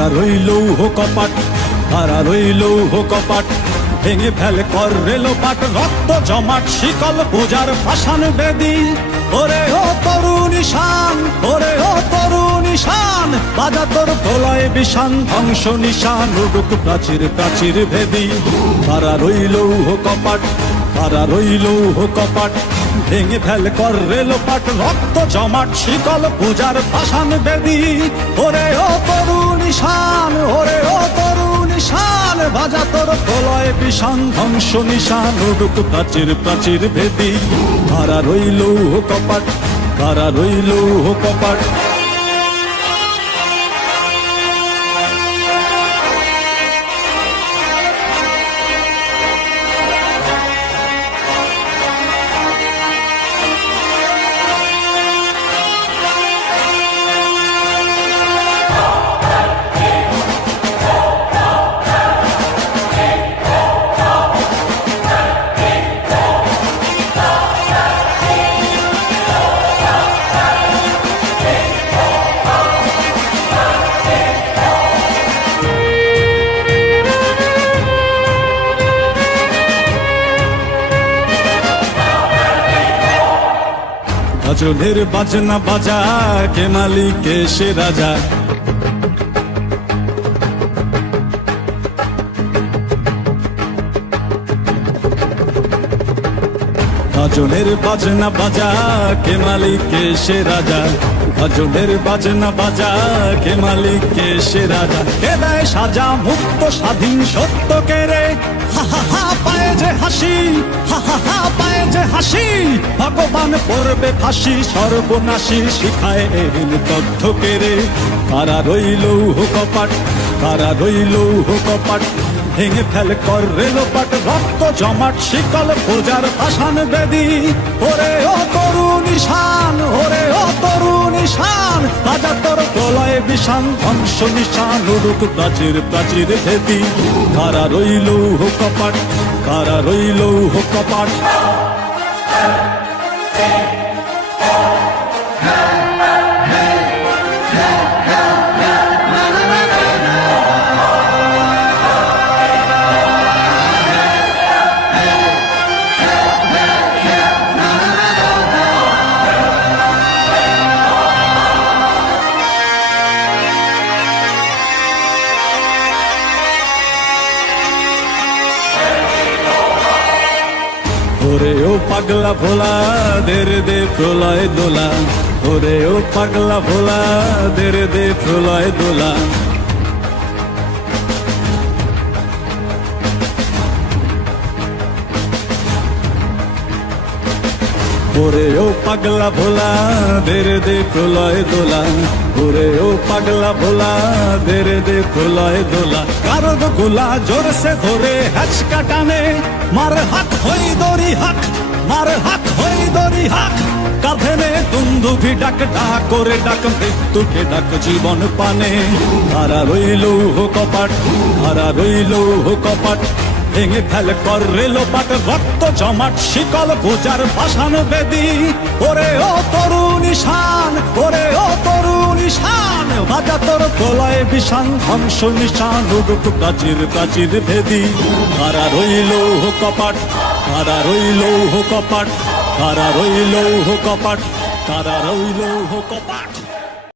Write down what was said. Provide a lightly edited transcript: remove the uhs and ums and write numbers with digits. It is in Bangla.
কারা রইল কপাট, কারা রইল কপাট, ভেঙে ফেলে কর রেলোপাট, রক্ত জমাট শিকল পূজার পাষাণ বেদী। ওরে ও তরুণ ঈশান, ওরে ও তরুণ ঈশান, বাজা তোর প্রলয় বিষান, ধ্বংস নিশান উডুক প্রাচীর প্রাচীর ভেদী। কারা রইল কপাট, কারা রইল কপাট, ভেঙে ফেল কর রেলোপাট, রক্ত জমাট শিকল পূজার পাষাণ বেদী। ওরে ও তরুণ ঈশান, ওরে ও তরুণ ঈশান, বাজা তোর প্রলয় বিষান, ধ্বংস নিশান উডুক প্রাচীর প্রাচীর ভেদী। কারা রইল কপাট, কারা রইল কপাট। ভজনের বাজনা বাজা, কে মালিক কে সে রাজা। ভজনের বাজনা বাজা, কে মালিক কে সে রাজা। ভজনের বাজনা বাজা, কে মালিক কে সে রাজা। কে দেয় সাজা মুক্ত স্বাধীন সত্য কে রে, হা হা হা পায়ে যে হাসি, হা হা হা পায়ে যে হাসি। ভগবান পড়বে ফাঁসি সর্বনাশী, শিখায় এহেন তথ্য কে রে। কারা রইল কপাট, কারা রইল কপাট, ভেঙে ফেল কর রেলোপাট, রক্ত জমাট শিকল পূজার পাষাণ বেদী। ওরে ও তরুণ ঈশান, ওরে ও তরুণ ঈশান, বাজা তোর প্রলয় বিষান, ধ্বংস নিশান উডুক প্রাচীর প্রাচীর ভেদী। কারা রইল কপাট, কারা রইল কপাট। ওরে ও পাগলা ভোলা, দের দে প্রলয় দোলা। ওরে ও পাগলা ভোলা, দের দে প্রলয় দোলা। ওরে ও পাগলা ভোলা, দের দে প্রলয় দোলা। ওরে ও পাগলা ভোলা, দের দে প্রলয় দোলা। কারদ গোলা জোরসে ধরে হ্যাচকা টানে, মার হাত হই দড়ি হাক, মার হাত হই দড়ি হাক। কাঁধে নে দুন্দুভি ডাক, ডাক করে ডাক মৃত্যুকে ডাক জীবন পানে। কারা রইল কপাট, কারা রইল কপাট, ভেঙে ফেল কর রেলোপাট, রক্ত জমাট শিকল পূজার পাষাণ বেদী। ওরে ও তরুণ ঈশান, ওরে ও তরুণ ঈশান, বাজা তোর প্রলয় বিষান, ধ্বংস নিশান উডুক প্রাচীর প্রাচীর ভেদী। কারা রইল কপাট, কারা রইল কপাট, কারা রইল কপাট, কারা রইল কপাট।